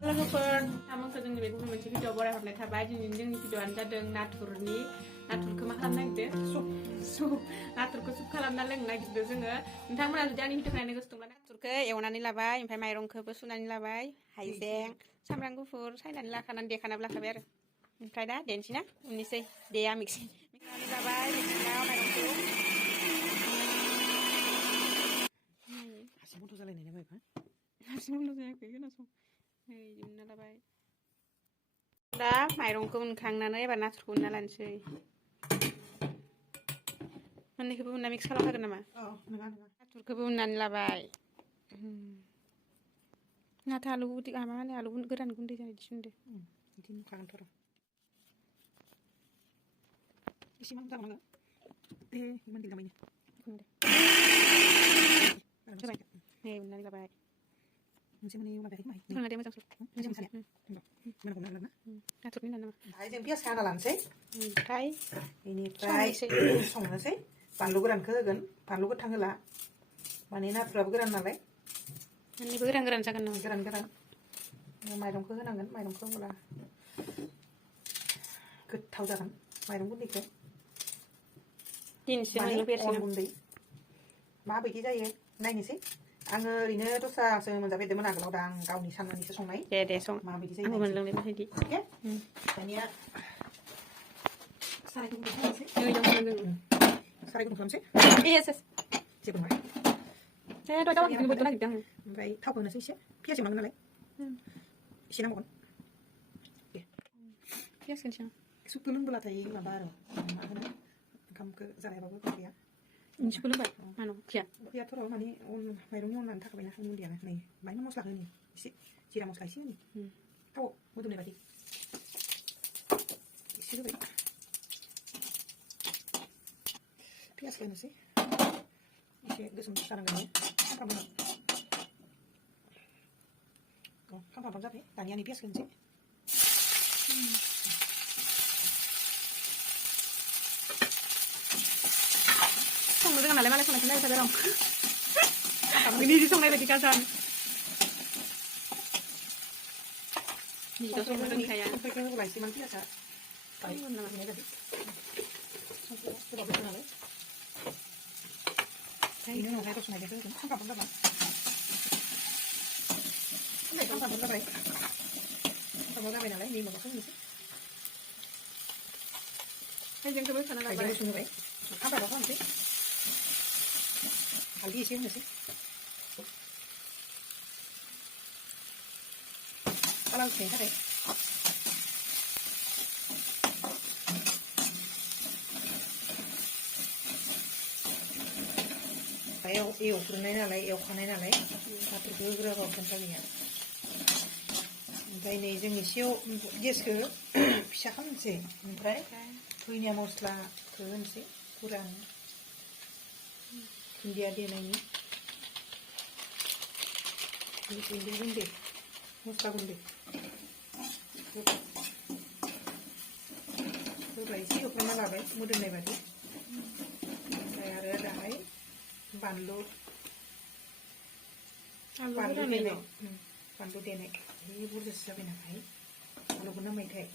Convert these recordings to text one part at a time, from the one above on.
लोगोफोर आंखौ जोंनि बे गुबुन मोनसे भिडिअ बरायहरनाय थाबाय जोंनि भिडिअआनो जादों नाथुरखौ मा खालामनो नागिरदों सुप नाथुरखौ सुप खालामना लोंनो नागिरदों जोङो नोंथांमोना जुदि आंनि भिडिअखौ नायनो गोसो दंब्ला नाथुरखौ एवनानै लाबाय ओमफ्राय माइरंखौबो सुनानै लाबाय हाइजें सामब्राम गुफुर सायनानै लाखानानै देखानाबो लाखाबाय आरो ओमफ्राय दा देनोसै ना उननोसै देया मिक्सि खालामनानै लाबाय मिक्सियाव माइरंखौ हारसिं बन्द' जालायनाय ना बायबा हारसिं बन्द' जायाखै खोनासं दिहुनना लाबाय दा माइरंखौ उनखांनानै एबार नाथुरखौ उनना लानोसै मोननैखौबो उनना मिक्स खालामखागोन नामा नाथुरखौबो उननानै लाबाय नाथाय आलु गोरान गुन्दै जानाय थिनदो बिदि नुखागोनथ' र' बेसेबां जाबावनांगौ मोनदों नामायनो होबाय नै उननानै लाबाय मोनसे मोननै माबायाखै खोमा थांना दे मोजां सुप मोनसे मोनसे मोनखौ नांगोन ना नाथुरनि नामा ओमफ्राय जों पियास हाना लानोसै ओमफ्राय बेनिफ्राय संनोसै बानलु गोरानखौ होगोन बानलु गोथां होला माने नाथुराबो गोरान नालाय मोननैबो गोरान जागोन नामा गोरान माइरंखौ होनांगोन माइरंखौ होब्ला गोथाव जागोन माइरं गुन्दैखौ अन गुन्दै माबायदि जायो नायनोसै आङो ओरैनो दस्रासो मोनजाफेरदोंमोन आगोलाव दा आं गावनि साननानैसो संनाय दे सं माबायदि जायो दानिया सारायखौ गुदुं खालामसै जेबो नङा ओमफ्राय थावखौ होनोसै एसे पियास एवनांगोन नालाय एसे नांबावगोन सुपखौ लोंबोलाथाय माबा आरो मा होनो ओंखामखौ जालायबाबो गैया उखैयाथ' र' माने माइरंनि अननानै थाखाबायना उन उन्दैयानो नै बाहायनो मस्ला होनि एसे जिरा मस्ला एसे होनि थाव मोदोमनाय बादि एसे होबाय पियास होनोसै एसे गोसोम जानांगोन खामफ्राम जाबाय दानिया नै पियास होनोसै संनो रोङा नालाय मालाय संनायखौ नायबाय थादों र' निजि संनाय बायदि गाजान निजिथ' संनो रोंखाया संख्रिखौ होब्ला एसेमान पियासा नालाय बेनि उनावहाय रस नायखौ होगोन खामफ्राम जाबाय खामफ्राम जाबाय नालाय नै माबाखौ होनोसै हाइजेंखौबो होखाना लाबाय हाइजें होबाय खामफ्राम खालामसै हालदै एसे होनोसै कालार होनो थाखाय एवखानाय नालाय नाथुरखौ होग्रोबाबो खोन्था गैया ओमफ्राय नै जों एसेयाव गेसखौ फिसा खालामनोसै ओमफ्राय धनिया मस्लाखौ होनोसै गुरान दुन्दिया देनायनि गुन्दै मस्ला गुन्दै होब्ला एसे एवफ्रामना लाबाय मोदोमनाय बादि ओमफ्राय आरो दाहाय बानलु देनाय बे बुरजासो जाबाय नालाय बानलुखौ नांबायथाय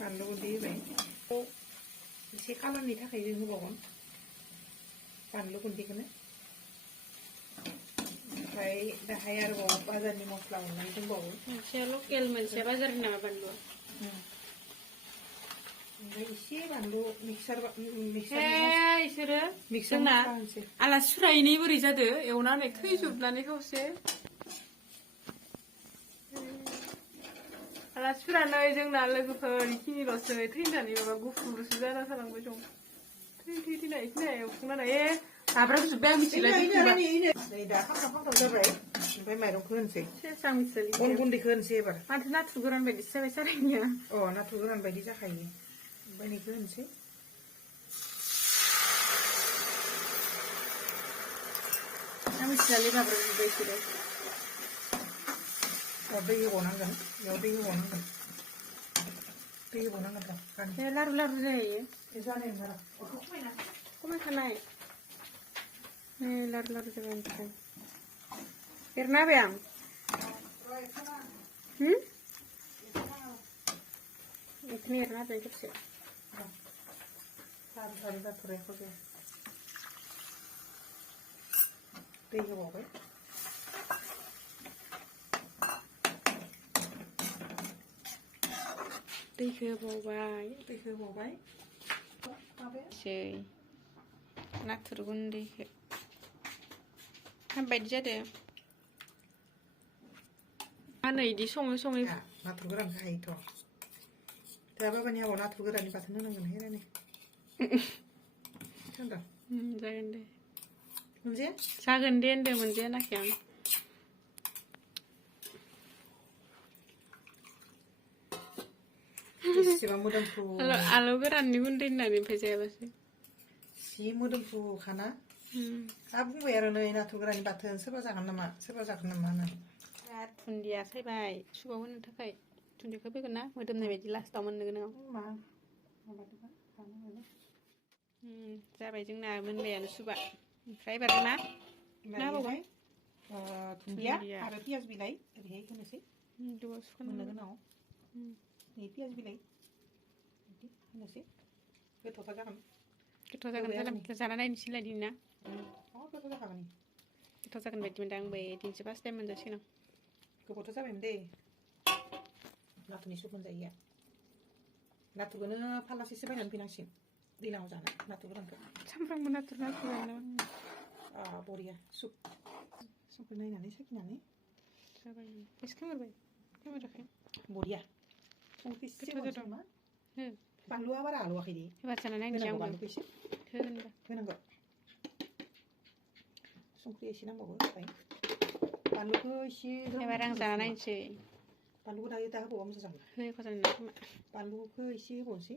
बानलु गुन्दै होबाय एसे कालारनि थाखाय जों होबावगोन बानलु गुन्दैखौनो ओमफ्राय दाहाय आरोबाव बाजारनि मस्ला मोननाय दंबावो मोनसेया लकेल मोनसेया बाजारनि नामा बानलुआ ओमफ्राय एसे बानलु इसोरो जोंना आलासि सुरायैनि बोरै जादो एवनानै थैजोबनानै खावसे आलासिफोरानो जोंना लोगोफोर इखिनिल'सो थैनानै माबा गुफुरसो जाना थालांबाय दं थैना इखिनिया एवखांनानै माब्राबजोब्बाय आं मिथिला नै दा खामथाम जाबाय ओमफ्राय माइरंखौ होनोसै आं मिथिला अन गुन्दैखौ होनोसै एबार माथो नाथुर गोरान बायदिसो जाबाय सारायनिया नाथुर गोरान बायदि जाखायो ओमफ्राय बेखौ होनोसै आं मिथिलालै माब्राबजोब्बाय इसोरो दै होबावनांगोन बेयाव दै होबावनांगोन र' लारु जायो बे जानाय नङा खमायखानाय Lar jalan sih. Karena apa yang? Ini karena apa itu sih? Sari zatur ya kok ya. Tiga bawa. Tiga bawa. Apa ya? Sih. Natur gundi. Sampai dia deh. Anu ini songai. Ya, natur geran kayak itu. Tapi apa nih awal natur geran di pasar nungan ini nih. Contoh. Jangan deh. Mungkin? Jangan deh mungkin nak yang. Si mudam fu. Alo geran ni gundi nani pecah pasti. Si mudam fu kana. Abang bayar nih natur geran di pasar seberapa nama nih. Tundia saya baik. Suka pun tak kayak. Tundia kepe kena. Mudam nih jelas taman dengan Mah. Saya baik jengna mendian suka. Saya bagaimana? Kenapa boy? Tundia. Ada pias bilai. Ada kan sih? Dua suka. Mana kenal? Ini pias bilai. Ini sih. Betul saja kan? Kita akan dalam kesana lain sila dina. Oh, betul saja kan? Kita akan baik mendang baik. Di sepas dia menjadi sih. Keputus apa mende? Natu nisu pun saya. Natu guna palasi sebanyak pinangsin. Di lau sana. Natu guna ke. Sampai menatur. Ah, boria. Sup. Sup nai nani sakit nani. Sampai. Is kamar baik. Kamar rakyat. Boria. Sungkis sih macam mana? Palu apa ralu akhiri? Baca nana yang jam. Palu kisih. Kenapa? Sungkis sih nama gue. Palu kisih. Barang sana lain sih. Palu dah itu apa om sesama? Hei, kau sana nak. Palu kisih pun sih.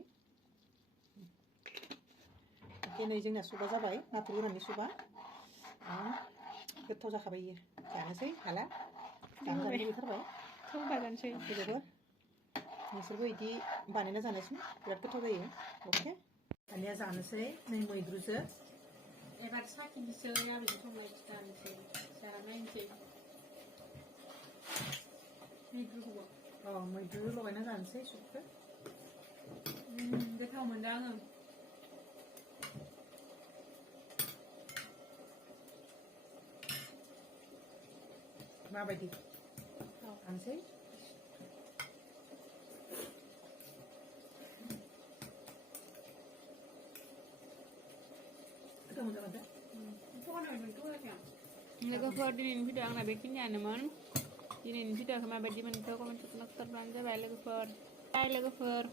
Oke, nih jengnya suka sabai. Natur ni suka. Betul saja kabai. Jangan sih, halah. Jangan jadi terbaik. Kau bagan sih. Betul. Ini serba ini banana sana sih. Berat betul dah ya. Oke. Ini sana sih. Nih mau idrus. Ebar sakit bisa ya begitu mai kita sih. Cara lain sih. Idrus gua. Oh, mau idrus lo ini sana sih suka. Dia kau mendang. Apa itu? Ansih. Kita mau jalan tak? Itu kan ada bentuk ya. Mereka for di video ang nabikinnya naman. Ini video kama bagi mentok komentar terbelanja baik lagi for.